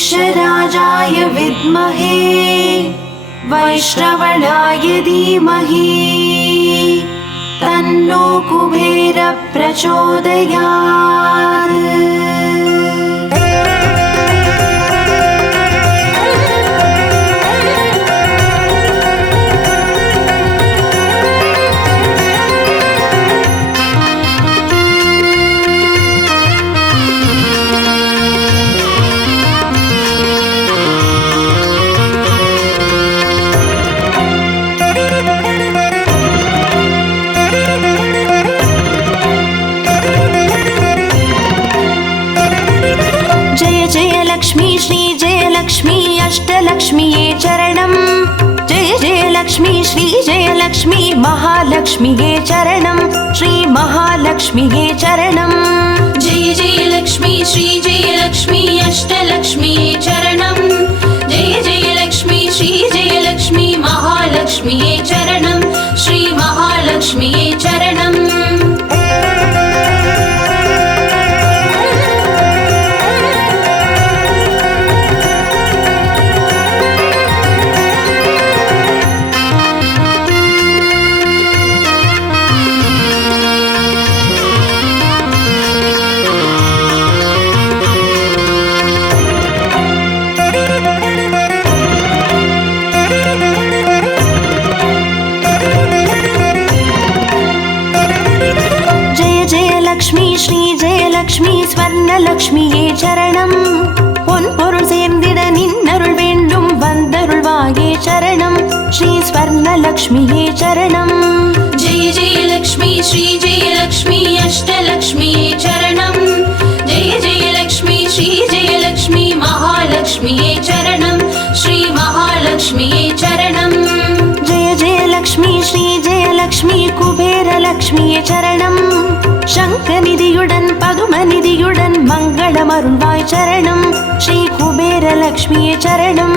वृक्षराजाय विद्महे वैश्रवणाय धीमहि तन्नो कुबेरः प्रचोदयात्। अष्टलक्ष्मीये चरणं जय जय लक्ष्मी श्री जय लक्ष्मी महालक्ष्मीये चरणं श्री महालक्ष्मीये चरणं जय जय लक्ष्मी श्री जय लक्ष्मी अष्टलक्ष्मीये चरणं जय जय लक्ष्मी श्री जय लक्ष्मी महालक्ष्मीये चरणं श्री महालक्ष्मीये चरणं। லக்ஷ்மி ஸ்வர்ணலக்ஷ்மியே சரணம் பொன்பொருள் சேர்ந்திட நின்னருள் வேண்டும் வந்தருள்வாயே சரணம் ஸ்ரீ ஸ்வர்ணலக்ஷ்மியே சரணம் ஜெய ஜெய லக்ஷ்மி ஸ்ரீ ஜெய லக்ஷ்மி அஷ்டலக்ஷ்மியே சரணம் ஜெய ஜெய லக்ஷ்மி ஸ்ரீ ஜெய லக்ஷ்மி மகாலக்ஷ்மியே சரணம் ஸ்ரீ மகாலக்ஷ்மியே சரணம் ஜெய ஜெய லக்ஷ்மி ஸ்ரீ ஜெய லக்ஷ்மி குபேர லக்ஷ்மியே சரணம் சங்கநிதியுடன் பதுமநிதியுடன் மங்களம் அருள்வாய் சரணம் ஸ்ரீ குபேர லக்ஷ்மியே சரணம்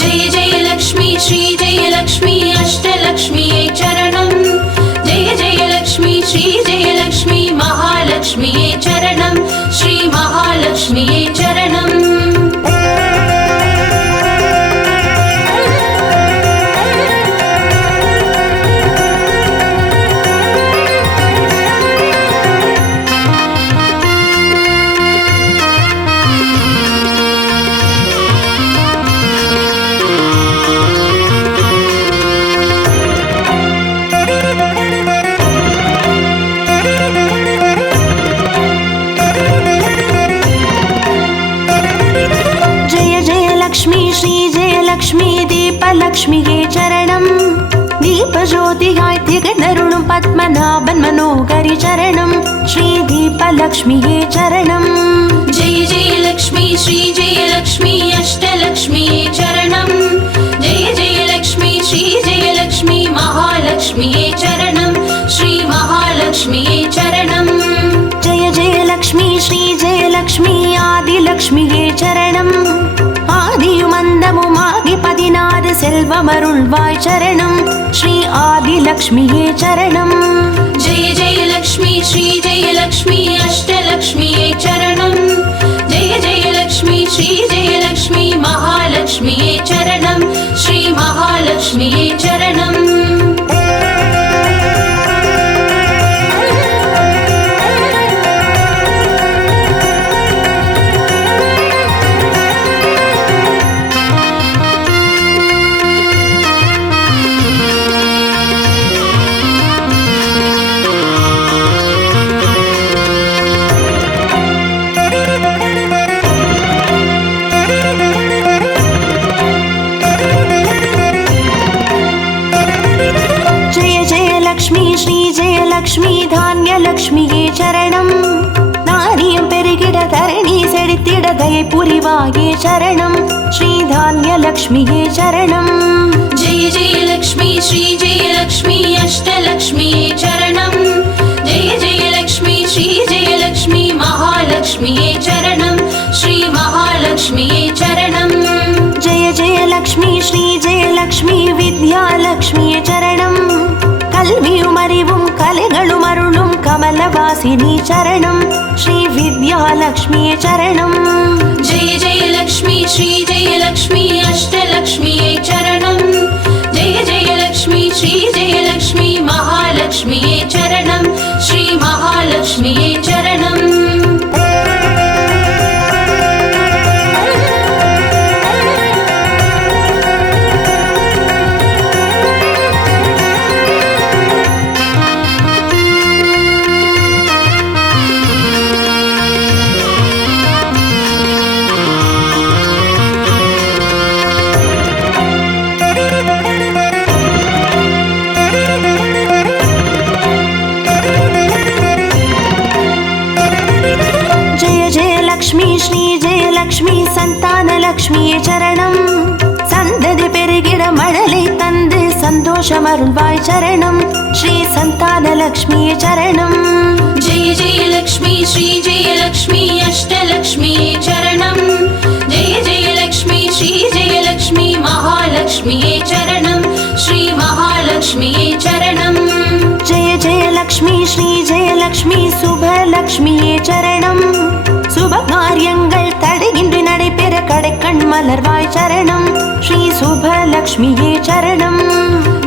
ஜெய ஜெய லக்ஷ்மி ஸ்ரீ ஜெய லக்ஷ்மி அஷ்டலக்ஷ்மியே சரணம் ஜெய ஜெய லக்ஷ்மி ஸ்ரீ ஜெய லக்ஷ்மி மகாலக்ஷ்மியே சரணம் ஸ்ரீ மகாலக்ஷ்மியே சரணம் லக்ஷ்மியே சரணம் தீபஜோதியாய் திகழருளும் பத்மநாபன் மனோகரி சரணம் ஸ்ரீ தீபலக்ஷ்மியே சரணம் ஜெய ஜெய லக்ஷ்மி ஸ்ரீ ஜெய லக்ஷ்மி அஷ்டலக்ஷ்மியே சரணம் ஜெய ஜெய லக்ஷ்மி ஸ்ரீ ஜெய லக்ஷ்மி மகாலக்ஷ்மியே சரணம் ஸ்ரீ மகாலக்ஷ்மியே சரணம் ஜெய ஜெய லக்ஷ்மி ஸ்ரீ ஜெய லக்ஷ்மி ஆதிலக்ஷ்மியே சரணம் ஆதியும் அந்தமுமாகி 16 செல்வமருள்வாய் சரணம் ஸ்ரீ ஆதிலக்ஷ்மியே சரணம் ஜெய ஜெய லக்ஷ்மி ஸ்ரீ ஜெய லக்ஷ்மி அஷ்டலக்ஷ்மியே சரணம் ஜெய ஜெய லக்ஷ்மி ஸ்ரீ ஜெய லக்ஷ்மி மகாலக்ஷ்மியே சரணம் ஸ்ரீ மகாலக்ஷ்மியே சரணம் லக்ஷ்மி தானிய லக்ஷ்மியே சரணம் நாரியம் பெருகிட தரணி செழித்திட தயை புரிவாயே சரணம் ஸ்ரீ தானிய லக்ஷ்மியே சரணம் ஜெய ஜெய லக்ஷ்மி ஸ்ரீ ஜெய லக்ஷ்மி அஷ்டலக்ஷ்மியே சரணம் ஜெய ஜெய லக்ஷ்மி ஸ்ரீ ஜெய லக்ஷ்மி மகாலக்ஷ்மியே சரணம் ஸ்ரீ மகாலக்ஷ்மியே சரணம் ஜெய ஜெய லக்ஷ்மி ஸ்ரீ ஜெய லக்ஷ்மி வித்யாலக்ஷ்மியே சரணம் கல்வியும் அறிவும் கலைகளும் அருளும் கமலவாச विद्यावासिनी चरणं श्री विद्यालक्ष्मी चरणं जय जय लक्ष्मी श्री जय लक्ष्मी अष्टलक्ष्मी चरणं जय जय लक्ष्मी श्री जय लक्ष्मी महालक्ष्मी चरणं श्री महालक्ष्मी चरणं लक्ष्मी श्री जय लक्ष्मी संतान लक्ष्मी चरणं संददि पेरुगिड मडलै तंदु संतोषम अरुळ्वाय चरणं श्री संतान लक्ष्मी चरणं जय जय लक्ष्मी श्री जय लक्ष्मी अष्टलक्ष्मी चरणं जय जय लक्ष्मी श्री जय लक्ष्मी महालक्ष्मी चरणं श्री महालक्ष्मी चरणं जय जय लक्ष्मी श्री जय लक्ष्मी शुभलक्ष्मी चरणं शुभ कार्यங்கள் தடையின்றி நடைபெற கடைக்கண் மலர்வாய் சரணம் ஸ்ரீ சுபலக்ஷ்மியே சரணம்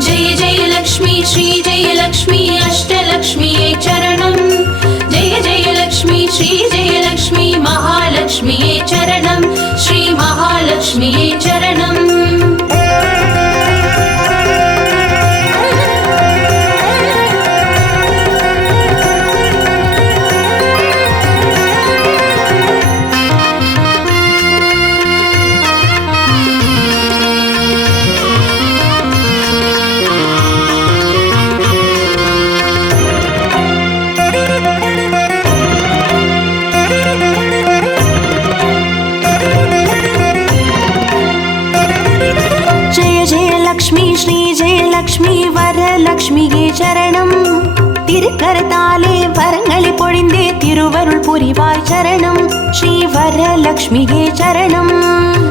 जय जय लक्ष्मी श्री जय लक्ष्मी अष्टलक्ष्मी चरणं जय जय लक्ष्मी श्री जय लक्ष्मी महालक्ष्मी चरणं श्री महालक्ष्मी चरणं लक्ष्मी श्री जय लक्ष्मी वरलक्ष्मी चरणं तिरुकरताले वरंगळै पोळिंदे तिरुवरुळ पुरिवाय चरणं श्री वरलक्ष्मी चरणं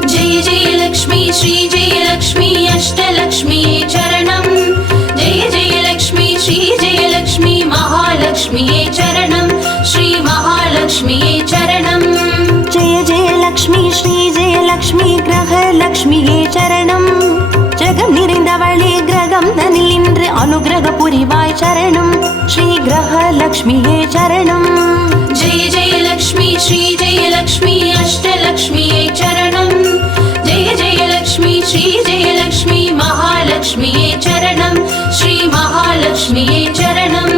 जय जय लक्ष्मी श्री जय लक्ष्मी अष्टलक्ष्मी चरणं जय जय लक्ष्मी श्री जय लक्ष्मी महालक्ष्मी चरणं श्री महालक्ष्मी चरणं जय जय लक्ष्मी श्री जय लक्ष्मी ग्रहलक्ष्मी चरणं ஜகம் நிறைந்தவளே கிரகம் தனில் இன்று அனுகிரக புரிவாய் சரணம் ஸ்ரீ கிரகலக்ஷ்மியே சரணம் जय जय लक्ष्मी श्री जय लक्ष्मी अष्टलक्ष्मी चरणं जय जय लक्ष्मी श्री जय लक्ष्मी महालक्ष्मी चरणं श्री महालक्ष्मी चरणं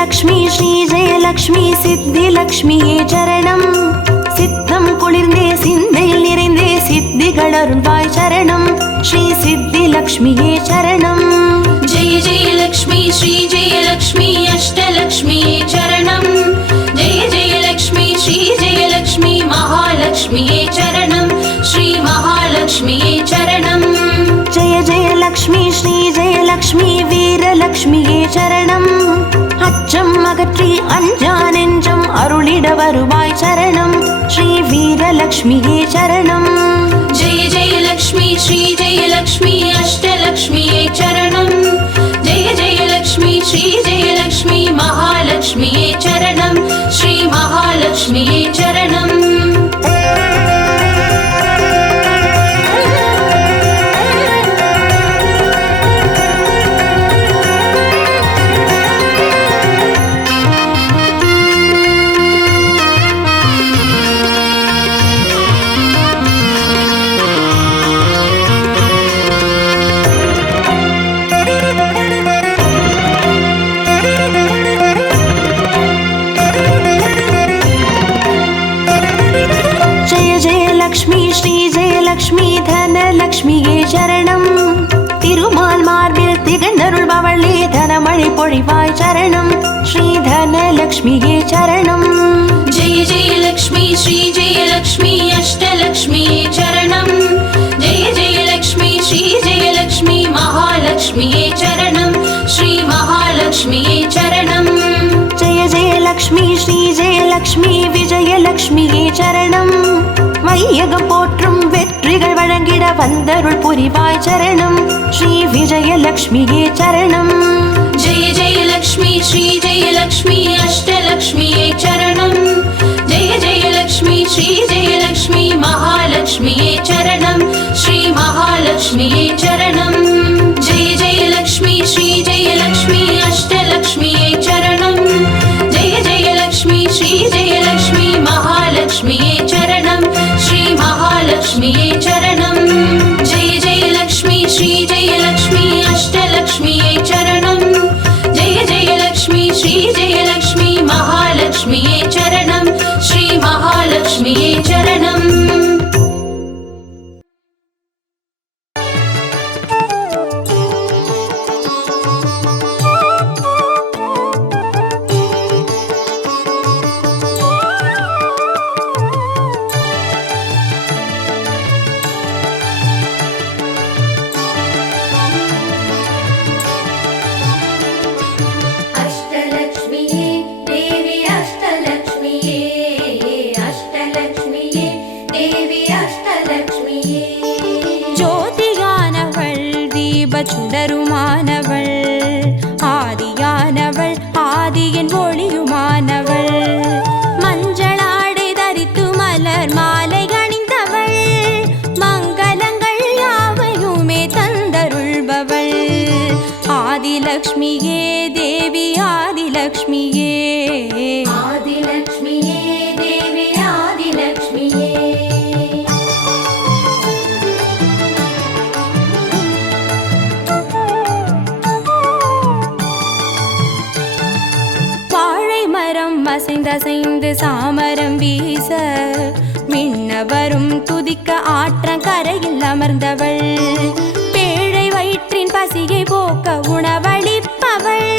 லக்ஷ்மி ஸ்ரீ ஜெய லக்ஷ்மி சித்தி லக்ஷ்மியே சரணம் சித்தம் குளிர்ந்தே சிந்தையில் நிறைந்தே சித்திகள் அருள்வாய் சரணம் ஸ்ரீ சித்தி லக்ஷ்மியே சரணம் जय जय लक्ष्मी श्री जय लक्ष्मी अष्टलक्ष्मी चरणं जय जय लक्ष्मी श्री जय लक्ष्मी महालक्ष्मी चरणं श्री महालक्ष्मी चरणं जय जय लक्ष्मी श्री जय लक्ष्मी வீரலக்ஷ்மியே சரணம் அச்சம் அகற்றி அஞ்சா நெஞ்சம் அருளிட வருவாய் சரணம் ஸ்ரீ வீரலக்ஷ்மியே சரணம் जय जय लक्ष्मी श्री जय लक्ष्मी अष्टलक्ष्मी चरणं जय जय लक्ष्मी श्री जय लक्ष्मी महालक्ष्मी चरणं श्री महालक्ष्मी चरणं லக்ஷ்மி ஸ்ரீ ஜெயலக்ஷ்மி தனலக்ஷ்மியே சரணம் திருமால் மார்பில் திகழ்ந்தருள்பவளே தனமழை பொழிவாய் சரணம் ஸ்ரீ ஜெயலக்ஷ்மியே சரணம். जय जय लक्ष्मी श्री जय लक्ष्मी अष्टलक्ष्मिये चरणं जय जय लक्ष्मी श्री जय लक्ष्मी महालक्ष्मिये चरणं श्री महालक्ष्मिये चरणं जय जय लक्ष्मी श्री जय लक्ष्मी विजयलक्ष्मिये चरणं வையகம் போற்றும் வெற்றிகள் வழங்கிட வந்தருள் புரிவாய் சரணம் ஸ்ரீ விஜயலக்ஷ்மியே சரணம். जय जय लक्ष्मी श्री जय लक्ष्मी अष्टलक्ष्मिये चरणं जय जय लक्ष्मी श्री जय लक्ष्मी महालक्ष्मिये चरणं श्री महालक्ष्मिये चरणं जय जय लक्ष्मी श्री जय लक्ष्मी अष्टलक्ष्मिये चरणं जय जय लक्ष्मी श्री जय लक्ष्मी महालक्ष्मिये चरणं श्री महालक्ष्मिये चरणं जय जय लक्ष्मी श्री जय लक्ष्मी अष्टलक्ष्मिये चरणं जय जय लक्ष्मी श्री जय लक्ष्मी महालक्ष्मिये चरणं श्री महालक्ष्मिये चरणं சுடருமானவள் ஆதியானவள் ஆதியின் ஒளியுமானவள் மஞ்சளாடை தரித்து மலர் மாலை அணிந்தவள் மங்களங்கள் யாவையுமே தந்தருள்பவள் ஆதிலக்ஷ்மியே தேவி ஆதிலக்ஷ்மியே ஆதிலக்ஷ்மியே தேவி ஆதிலக்ஷ்மியே அசைந்து சாமரம் வீச மின்னவரும் துதிக்க ஆற்றங்கரையில் அமர்ந்தவள் பேழை வயிற்றின் பசியை போக்க உணவளிப்பவள்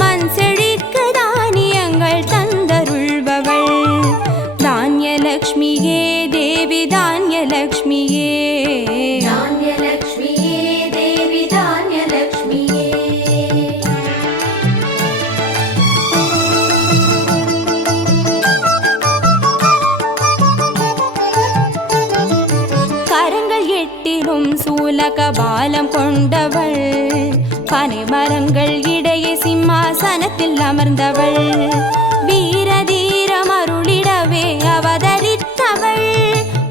மண் செழிக்க தானியங்கள் தந்தருள்பவள் தானியலக்ஷ்மியே தேவி தானியலக்ஷ்மியே தானியலக்ஷ்மியே தேவி தானியலக்ஷ்மியே சூலகபாலம் கொண்டவள் பனை மரங்கள் இடையே சிம்மாசனத்தில் அமர்ந்தவள் வீரதீரம் அருளிடவே அவதரித்தவள்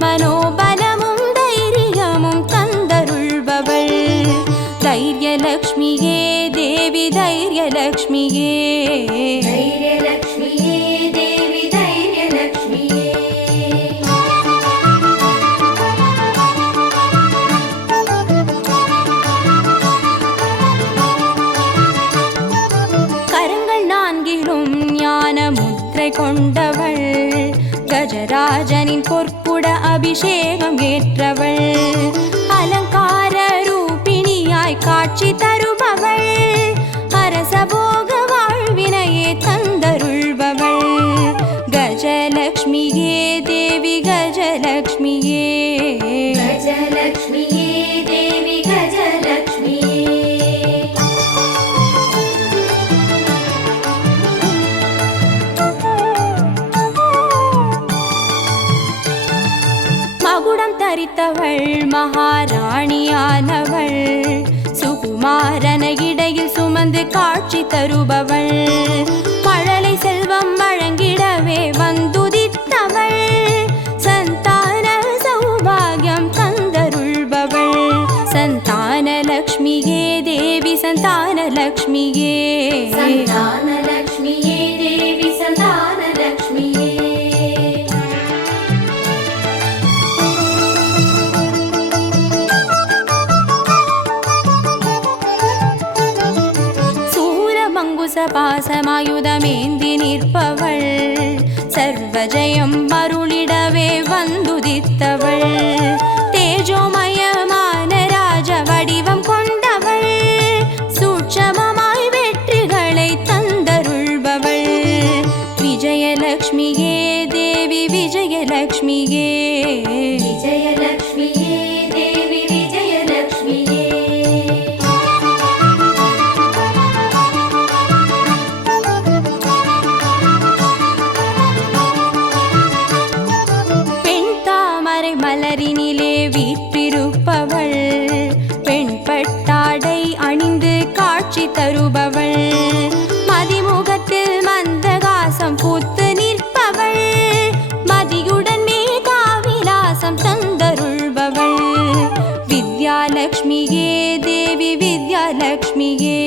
மனோபலமும் தைரியமும் தந்தருள்பவள் தைரியலக்ஷ்மியே தேவி தைரியலக்ஷ்மியே தைரியலக்ஷ்மியே தேவி தைரியலக்ஷ்மியே கொண்டவள் கஜராஜனின் பொற்குட அபிஷேகம் ஏற்றவள் அலங்கார ரூபிணியாய் காட்சி தருபவள் அரசபோக வாழ்வினையே தந்தருள்பவள் கஜலக்ஷ்மியே தேவி கஜலக்ஷ்மியே கஜலக்ஷ்மியே தேவி கஜலக்ஷ்மியே மகுடம் தரித்தவள் மகாராணியானவள் சுகுமாரன இடையில் சுமந்து காட்சி தருபவள் மழலை செல்வம் வழங்கிடவே வந்துதித்தவள் சந்தான சௌபாகியம் தந்தருள்பவள் சந்தானலக்ஷ்மியே தேவி சந்தானலக்ஷ்மியே சந்தானலக்ஷ்மியே தேவி சந்தானலக்ஷ்மியே பாசமாயுதமேந்தி நிற்பவள் சர்வஜயம் அருளிடவே வந்துதித்தவள் தேஜோமயமான ராஜ வடிவம் கொண்டவள் சூட்சமமாய் வெற்றிகளை தந்தருள்பவள் ವಿಜಯಲಕ್ಷ್ಮಿಗೆ ವಿಜಯಲಕ್ಷ್ಮಿಯೇ ದೇವಿ ವಿಜಯಲಕ್ಷ್ಮಿಯೇ பெண் தாமரை மலரினிலே வீற்றிருப்பவள் பெண் பட்டாடை அணிந்து காட்சி தருபவள் மதிமுகத்தில் மந்தகாசம் பூத்து நிற்பவள் மதியுடன் மேகாவிலாசம் தந்தருள்பவள் வித்யாலக்ஷ்மியே தேவி வித்யாலக்ஷ்மியே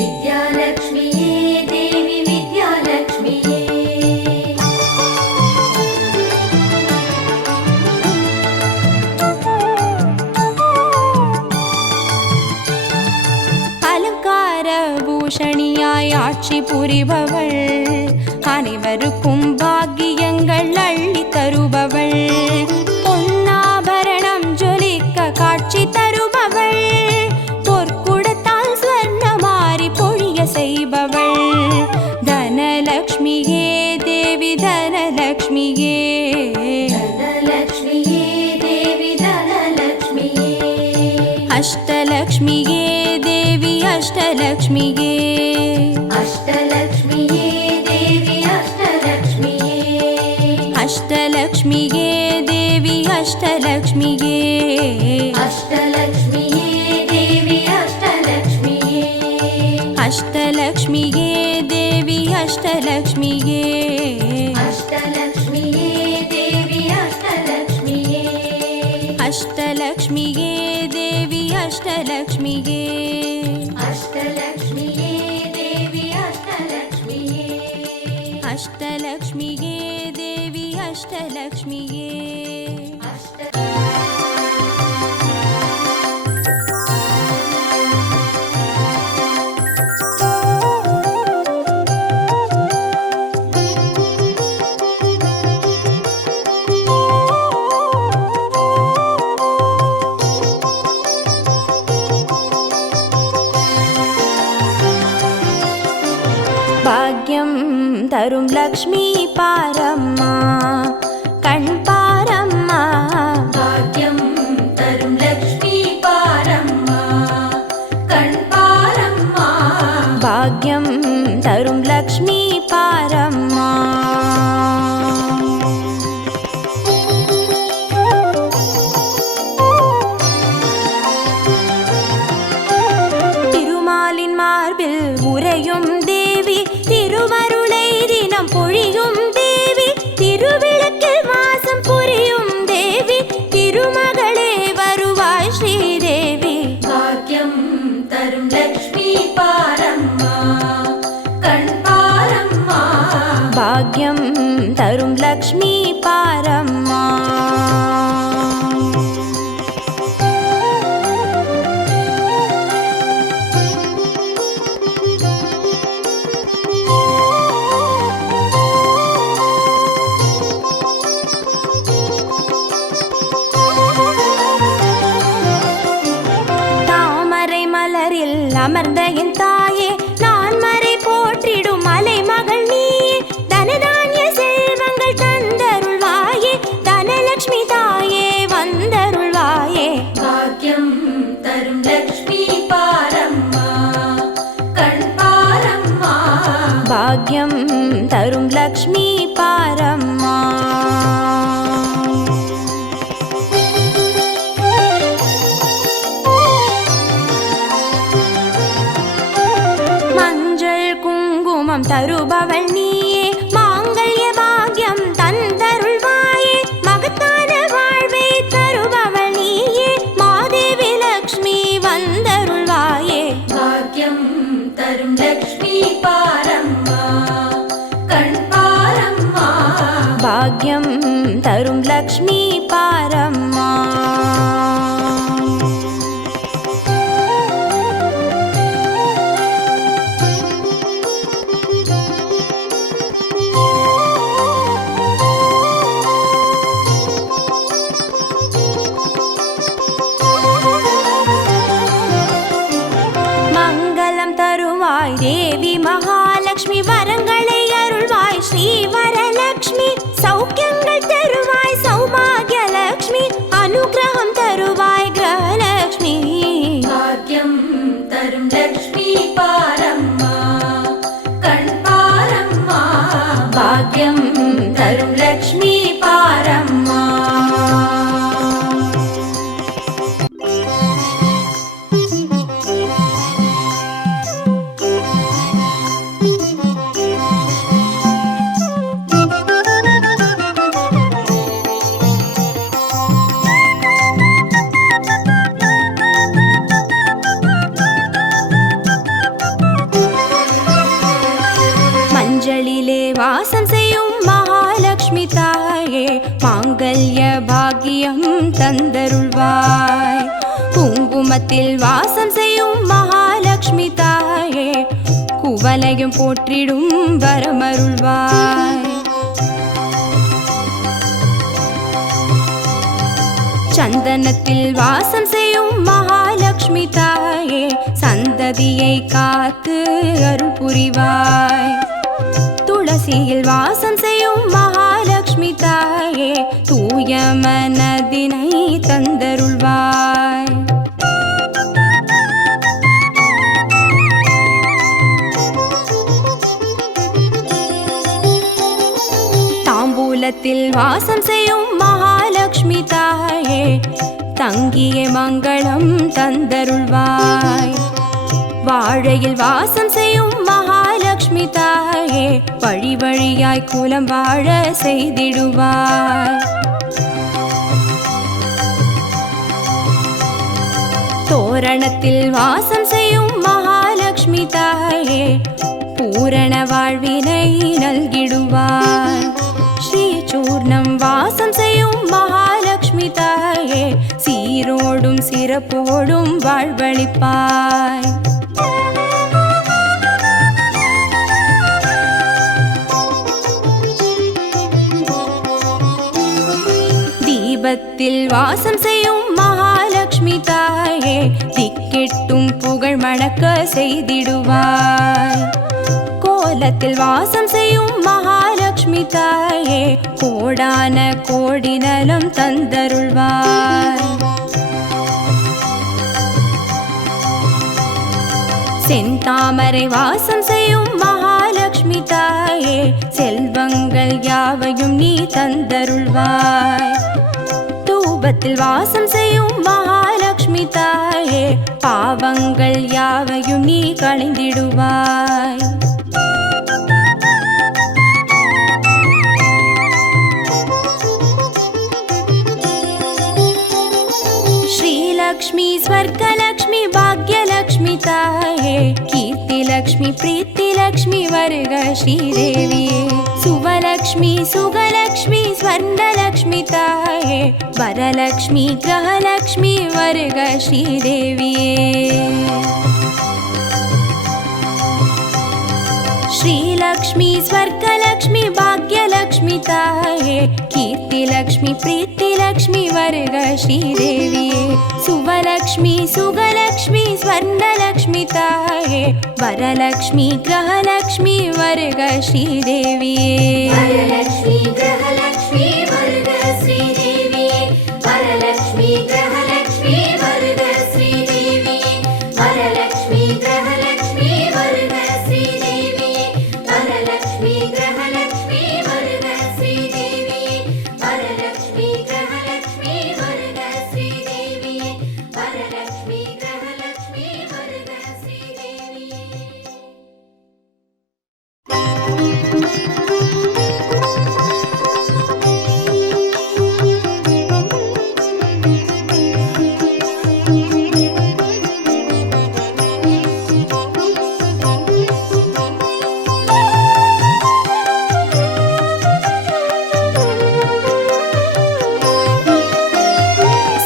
வித்யாலக்ஷ்மியே தேவி வித்யாலக்ஷ்மியே அலங்கார பூஷணியாய் ஆட்சி புரிபவள் அனைவருக்கும் பாக்கியங்கள் அள்ளி தருபவள் பொன்னாபரணம் ஜொலிக்க காட்சி தருபவள் பொற்குடத்தால் ஸ்வர்ணமாரி பொழிய செய்பவள் தனலக்ஷ்மியே தேவி தனலக்ஷ்மியே தனலக்ஷ்மியே தேவி தனலக்ஷ்மியே அஷ்டலக்ஷ்மியே தேவி அஷ்டலக்ஷ்மியே அஷ்டலக்ஷ்மியே தேவி அஷ்டலக்ஷ்மியே அஷ்டலக்ஷ்மியே தேவி அஷ்டலக்ஷ்மியே அஷ்டலக்ஷ்மியே தேவி அஷ்டலக்ஷ்மியே அஷ்டலக்ஷ்மியே தேவி அஷ்டலக்ஷ்மியே அஷ்டலக்ஷ்மியே தேவி அஷ்டலக்ஷ்மியே அஷ்டலக்ஷ்மியே தேவி அஷ்டலக்ஷ்மியே அஷ்டலக்ஷ்மியே தேவி அஷ்டலக்ஷ்மியே அஷ்டலக்ஷ்மியே தேவி அஷ்டலக்ஷ்மியே பாக்யம் தரும் லக்ஷ்மி பாரம்மா கண் பாரம்மா பாக்யம் தரும் லக்ஷ்மி பாரம்மா கண் பாரம்மா பாக்யம் தரும் லக்ஷ்மி பாரம்மா திருமாலின் மார்பில் உறையும் தேவி திருவருளை தினம் பொழியும் தேவி திருவிளக்கில் வாசம் புரியும் தேவி திருமகளே வருவாய் ஸ்ரீதேவி பாக்யம் தரும் லக்ஷ்மி பாரம்மா கண் பாரம்மா பாக்யம் தரும் லக்ஷ்மி பாரம்மா தாமரை மலரில் அமர்ந்த என் தாயே நான் மறை போற்றிடும் மலை மகள் நீயே தனதானிய செல்வங்கள் தந்தருள்வாயே தனலக்ஷ்மி தாயே வந்தருள்வாயே பாக்யம் தரும் லக்ஷ்மி பாரம்மா கண் பாரம்மா பாக்யம் தரும் லக்ஷ்மி பாரம்மா மஞ்சள் குங்குமம் தருபவள் நீயே மாங்கல்ய பாக்யம் தந்தருள்வாயே மகத்தான வாழ்வை தருபவள் நீயே மாதேவி லக்ஷ்மி வந்தருள்வாயே பாக்யம் தரும் லக்ஷ்மி பாரம்மா கண் பாரம்மா பாக்யம் தரும் லக்ஷ்மி பாரம்மா தேவி மகாலட்சுமி வரங்களை அருள்வாய் ஸ்ரீ வரலட்சுமி சௌக்கியம் பாக்கியம் தரும் லக்ஷ்மி பாரம்மா. மஞ்சளிலே வாசம் செய்யும் மகாலட்சுமி தாயே, மாங்கல்ய பாக்கியம் தந்தருள்வாய். குங்குமத்தில் வாசம் செய்யும் மகாலட்சுமி தாயே, குவலையும் போற்றிடும் வரமருள்வாய். சந்தனத்தில் வாசம் செய்யும் மகாலட்சுமி தாயே, சந்ததியை காத்து அருள் புரிவாய். துளசியில் வாசம் செய்யும் மகாலட்சுமி தாயே, தூய மனதினை தந்தருள்வாய். தாம்பூலத்தில் வாசம் செய்யும் மகாலட்சுமி தாயே, தங்கிய மங்களம் தந்தருள்வாய். வாழையில் வாசம் செய்யும் மகாலட்சுமி தாயே, வழி வழியாய் குலம் வாழ செய்திடுவாய். தோரணத்தில் வாசம் செய்யும் மகாலட்சுமி தாயே, பூரண வாழ்வினை நல்கிடுவாய். ஸ்ரீசூர்ணம் வாசம் செய்யும் மகாலட்சுமி தாயே, சீரோடும் சிறப்போடும் வாழ்வளிப்பாய். தீபத்தில் வாசம் செய்யும் மகாலட்சுமி தாயே, திக்கெட்டும் புகழ் மணக்க செய்திடுவாய். கோலத்தில் வாசம் செய்யும் மகாலட்சுமி தாயே, கோடான கோடி நலம் தந்தருள்வாய். செந்தாமரை வாசம் செய்யும் மகாலட்சுமி தாயே, செல்வங்கள் யாவையும் நீ தந்தருள்வாய். தூபத்தில் வாசம் செய்யும் மகாலட்சுமி தாயே, பாவங்கள் யாவையும் நீ களைந்திடுவாய். श्रीलक्ष्मी स्वर्गलक्ष्मी भाग्यलक्ष्मी ताये, कीर्तिलक्ष्मी प्रीतिलक्ष्मी वर्ग श्रीदेविये. सुवलक्ष्मी सुगलक्ष्मी स्वर्णलक्ष्मी ताये, वरलक्ष्मी ग्रहलक्ष्मी वर्ग श्रीदेविये. श्रीलक्ष्मी स्वर्गलक्ष्मी भाग्यलक्ष्मी ताये, कीर्तिलक्ष्मी प्रीतिलक्ष्मी वर्ग श्रीदेविये. सुवलक्ष्मी सुगलक्ष्मी स्वर्णलक्ष्मी ताये, वरलक्ष्मी ग्रहलक्ष्मी वर्ग श्रीदेविये. वरलक्ष्मी ग्रहलक्ष्मी वर्ग श्रीदेविये, वरलक्ष्मी ग्रहलक्ष्मी वर्ग श्रीदेविये, वरलक्ष्मी ग्रहलक्ष्मी वर्ग श्रीदेविये, वरलक्ष्मी ग्रहलक्ष्मी वर्ग श्रीदेविये, वरलक्ष्मी ग्रहलक्ष्मी वर्ग श्रीदेविये, वरलक्ष्मी ग्रहलक्ष्मी वर्ग श्रीदेविये.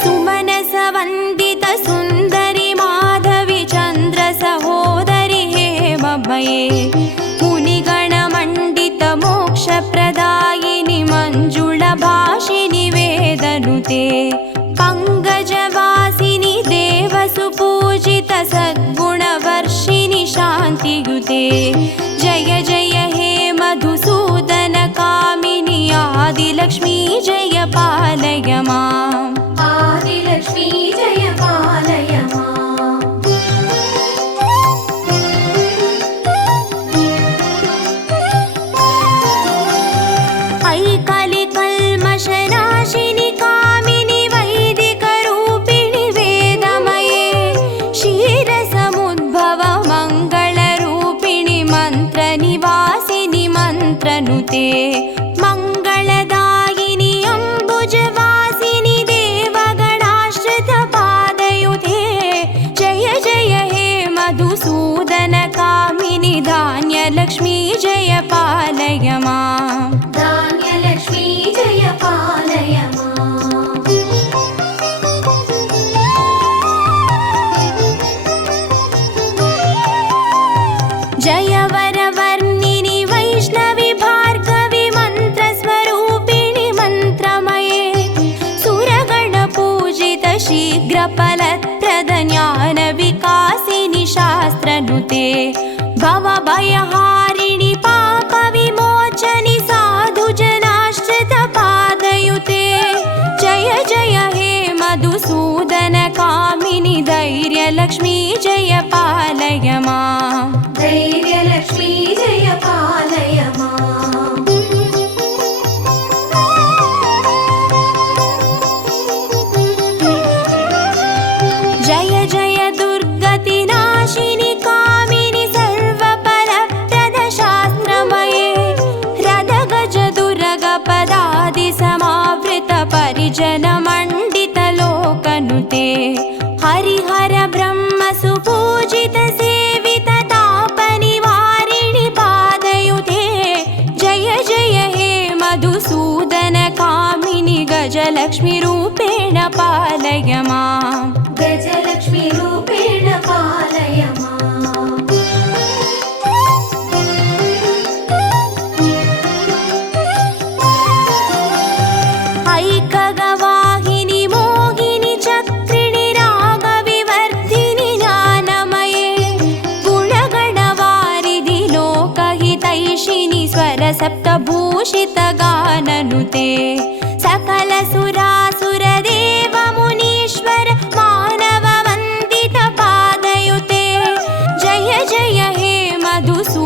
सुमनसवन्दित सुन्दरि माधवी चन्द्र सहोदरि हेमभये, मुनिगणमण्डित मोक्षप्रदायिनि मञ्जुळभाषिनि वेदनुते, पङ्कजवासिनि देवसुपूजित सद्गुणवर्षिणि शान्तियुते. जय जय हे मधुसूदन कामिनि आदिलक्ष्मी जय पालय माम्. आदिलक्ष्मी जय पालय माम्. भवभयहारिणि पापविमोचनि साधुजनाश्रितपादयुते जय जय हे मधुसूदनकामिनि धैर्यलक्ष्मी जय पालय माम् धैर्यलक्ष्मी जय पालय माम् जय जय दुर्गतिनाशिनि कामिनि सर्वफलप्रदशास्त्रमये रदगजदुर्गपदादिसमावृतपरिजनमण्डितलोकनुते हरिहर ब्रह्म सुपूजित सेवित तापनिवारिणि पादयुते जय जय हे मधुसूदनकामिनि गजलक्ष्मी रूपेण पालय माम् गजलक्ष्मी रूपेण पालय माम् ऐकगवाहिनि मोहिनि चक्रिणि रागविवर्धिनि ज्ञानमये गुणगणवारिधि लोकहितैषिणि स्वरसप्तभूषितगाननुते सकलसुरासुरदेव मुनीश्वर मानववन्दितपादयुते जय जय हे मधुसूदनकामिनि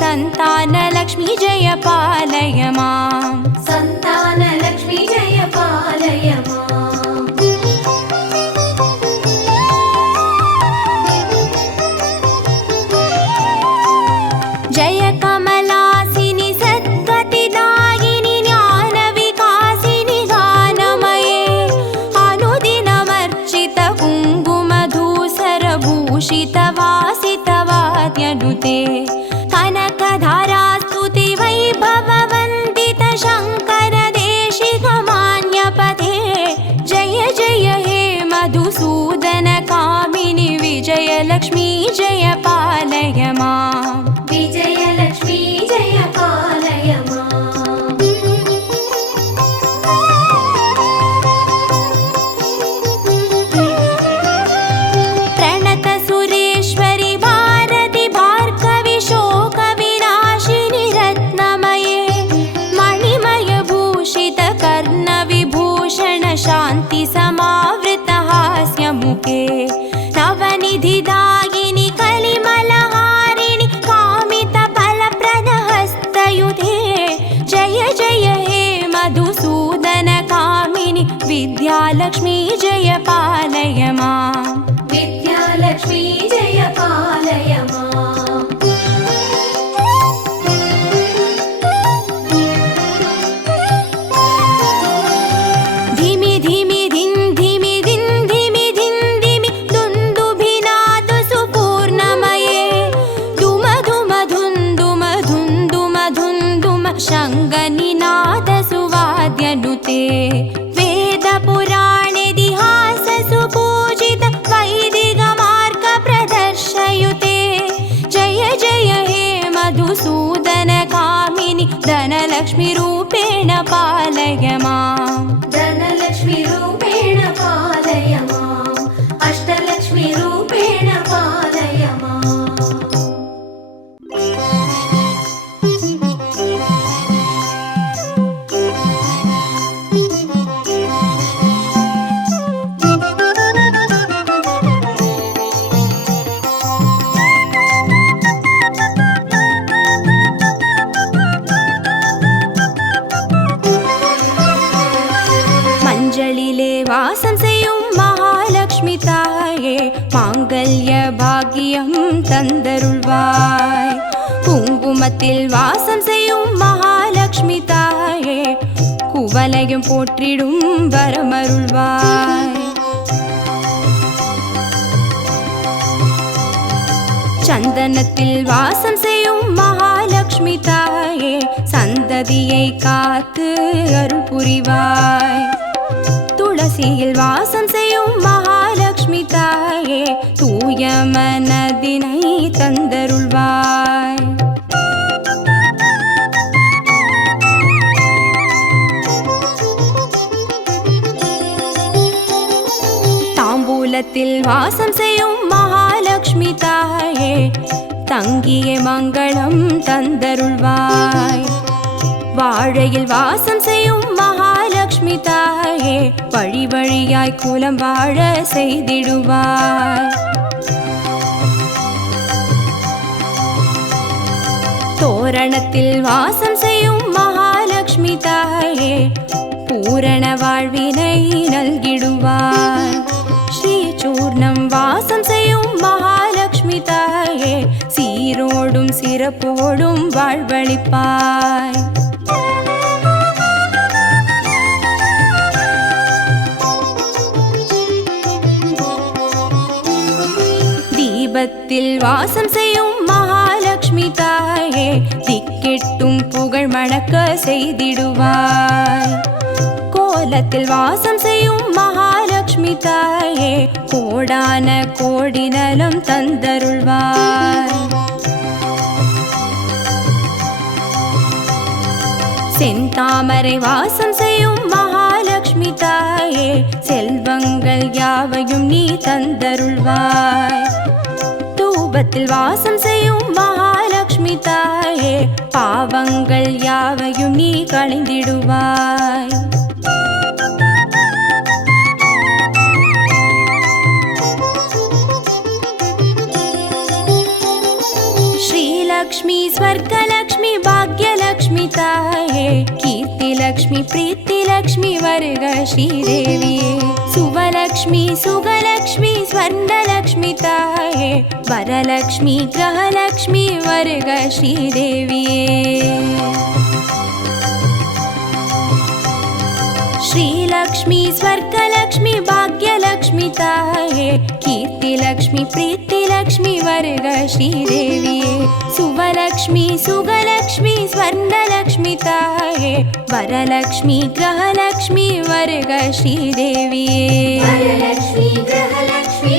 सन्तानलक्ष्मी जय पालय माम् सन्तानलक्ष्मी जय पालय माम् जय कमलासिनि सद्गतिदायिनि ज्ञानविकासिनि गानमये अनुदिनमर्चित कुङ्कुमधूसरभूषितवासितवाद्यनुते कनकधारास्तुति वैभववन्दित शङ्कर देशिकमान्यपते जय जय हे मधुसूदनकामिनि विजयलक्ष्मी जय पालय माम् विजयलक्ष्मी जय पालय माम् प्रणत सुरेश्वरि भारति भार्गवि शोकविनाशिनि रत्नमये मणिमय भूषित कर्णविभूषण शान्ति समावृत हास्यमुखे नवनिधिदायिनि कलिमलहारिणि कामित फलप्रदहस्तयुते जय जय हे मधुसूदनकामिनि विद्यालक्ष्मी जय पालय माम् विद्यालक्ष्मी जय पालय माम् धिमि धिमि धिन् धिमि धिन् धिमि धिन् धिमि दुन्दुभिनाद सुपूर्णमये दुम दुम धुन् दुम धुन् दुम धुन् दुम शङ्गनिनाद सुवाद्यनुते वेदपुराणेतिहास सुपूजित वैदिकमार्ग प्रदर्शयुते जय जय हे मधुसूदनकामिनि धनलक्ष्मी रूपेण पालय माम् धनलक्ष्मी रूपेण पालय माम् अष्टलक्ष्मी रूपेण पालय माम् மஞ்சளிலே வாசம் செய்யும் மகாலட்சுமி தாயே மாங்கல்ய பாக்கியம் தந்தருள்வாய் குங்குமத்தில் வாசம் செய்யும் மகாலட்சுமி தாயே குவலையும் போற்றிடும் வரமருள்வாய் சந்தனத்தில் வாசம் செய்யும் மகாலட்சுமி தாயே சந்ததியை காத்து அருள் புரிவாய் துளசியில் வாசம் செய்யும் மகாலட்சுமி தாயே தூய மனதினை தந்தருள்வாய் தாம்பூலத்தில் வாசம் செய்யும் மகாலட்சுமி மகாலட்சுமி தாயே தங்கிய மங்களம் தந்தருள்வாய். வாழையில் வாசம் செய்யும் மகாலட்சுமி தாயே வழி வழியாய் குலம் வாழ செய்திடுவாய். தோரணத்தில் வாசம் செய்யும் மகாலட்சுமி தாயே பூரண வாழ்வினை நல்கிடுவாய். ஸ்ரீ சூர்ணம் வாசம் செய்யும் மகாலட்சுமி தாயே சீரோடும் சிறப்போடும் வாழ்வளிப்பாய். தீபத்தில் வாசம் செய்யும் மகாலட்சுமி தாயே திக்கெட்டும் புகழ் மணக்க செய்திடுவாய். கோலத்தில் வாசம் செய்யும் மகாலட்சுமி தாயே கோடான கோடி நலம் தந்தருள்வாய். செந்தாமரை வாசம் செய்யும் மகாலட்சுமி தாயே செல்வங்கள் யாவையும் நீ தந்தருள்வாய். தூபத்தில் வாசம் செய்யும் மகாலட்சுமி தாயே பாவங்கள் யாவையும் நீ களைந்திடுவாய். श्रीलक्ष्मी स्वर्गलक्ष्मी भाग्यलक्ष्मी ताये कीर्तिलक्ष्मी प्रीतिलक्ष्मी वर्ग श्रीदेविये सुवलक्ष्मी सुगलक्ष्मी स्वर्णलक्ष्मी ताये वरलक्ष्मी ग्रहलक्ष्मी वर्ग श्रीदेविये श्रीलक्ष्मी स्वर्गलक्ष्मी भाग्यलक्ष्मी ताये कीर्तिलक्ष्मी प्रीतिलक्ष्मी वर्ग श्रीदेविये सुवलक्ष्मी सुगलक्ष्मी स्वर्णलक्ष्मी ताये वरलक्ष्मी ग्रहलक्ष्मी वर्ग श्रीदेविये वरलक्ष्मी ग्रहलक्ष्मी